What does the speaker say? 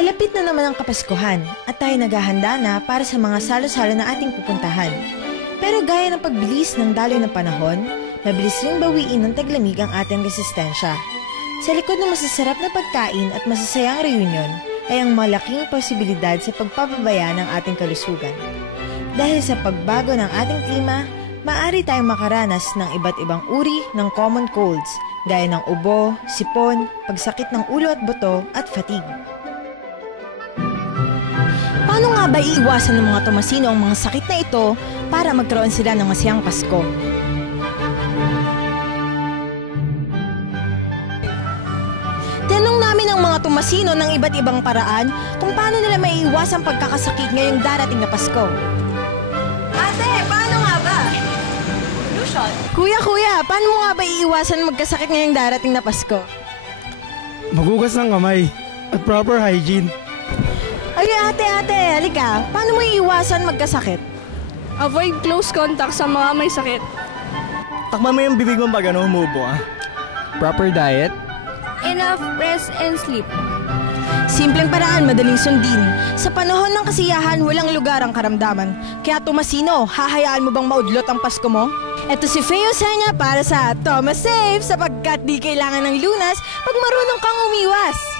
Palapit na naman ang Kapaskuhan at tayo naghahanda na para sa mga salo-salo na ating pupuntahan. Pero gaya ng pagbilis ng daloy ng panahon, mabilis ring bawiin ng taglamig ang ating resistensya. Sa likod ng masasarap na pagkain at masasayang reunion ay ang malaking posibilidad sa pagpapabaya ng ating kalusugan. Dahil sa pagbago ng ating klima, maaari tayong makaranas ng iba't ibang uri ng common colds gaya ng ubo, sipon, pagsakit ng ulo at buto at fatigue. Paano nga ba iiwasan ng mga Tomasino ang mga sakit na ito para magkaroon sila ng masayang Pasko? Tinanong namin ang mga Tomasino ng iba't ibang paraan kung paano nila maiiwasan pagkakasakit ngayong darating na Pasko. Ate, paano nga ba? Kuya, paano mo nga ba iiwasan magkasakit ngayong darating na Pasko? Magugas ng kamay at proper hygiene. Ay, ate, halika. Paano mo iiwasan magkasakit? Avoid close contact sa mga may sakit. Takpan mo yung bibig mo pag humubo ah. Proper diet. Enough rest and sleep. Simpleng paraan, madaling sundin. Sa panahon ng kasiyahan, walang lugar ang karamdaman. Kaya Tomasino, hahayaan mo bang maudlot ang Pasko mo? Eto si Feo Senya para sa Tomas Safe sapagkat di kailangan ng lunas pag marunong kang umiwas.